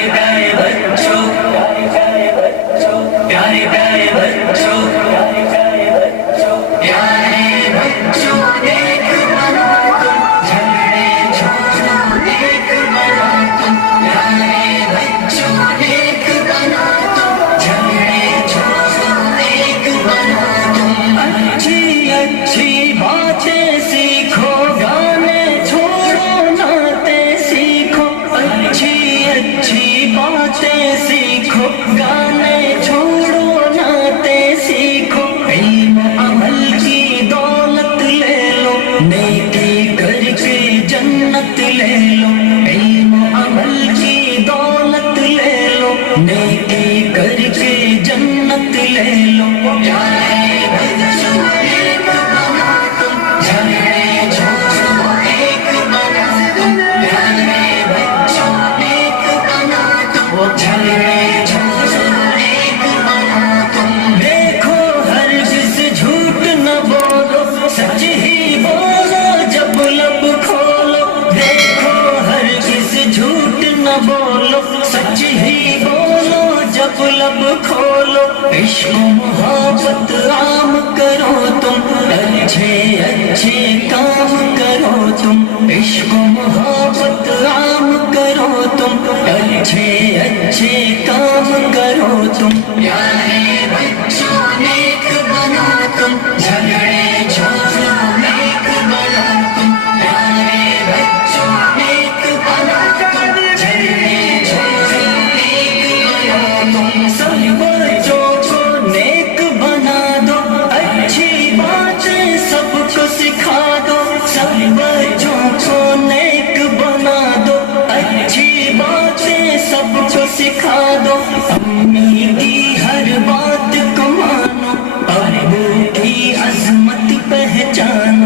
प्यारे प्यारे बच्चों, प्यारे प्यारे बच्चों, प्यारे बच्चों नेक बनो तुम, झगड़े छोड़ो नेक बनो तुम, प्यारे बच्चों नेक बनो तुम, झगड़े छोड़ो नेक बनो तुम। अच्छी अच्छी बातें सीखो, गाने छोड़ो नाते सीखो, अच्छी अच्छी बातें सीखो, गाने छोड़ो नाते सीखो, इल्म अमल की दौलत ले लो, नेकी करके जन्नत ले लो, इल्म अमल की दौलत ले लो, नेकी करके जन्नत ले लो। प्यारे बच्चों नेक बनो तुम, झगड़े छोड़ो नेक बनो तुम, प्यारे बच्चों नेक बनो तुम, झगड़े छोड़ो नेक बनो तुम। देखो हरगिज़ झूठ न बोलो, सच ही बोलो जब लब खोलो, देखो हरगिज़ झूठ न बोलो, सच ही बोलो जब लब खोलो, इश्क मोहब्बत आम करो तुम, अच्छे अच्छे काम करो तुम, इश्क मोहब्बत आम करो तुम, अच्छे अच्छे काम करो तुम। प्यारे बच्चों नेक बनो तुम, झगड़े छोड़ो नेक बनो तुम, प्यारे बच्चों नेक बनो तुम, झगड़े छोड़ो नेक बनो तुम। सब बच्चों को नेक बना दो, अच्छी बातें सबको सिखा दो, सब बच्चों को नेक बना दो, अच्छी बातें सबको सिखा दो, अम्मी की हर बात को मानो, अब्बू की अजमत पहचानो,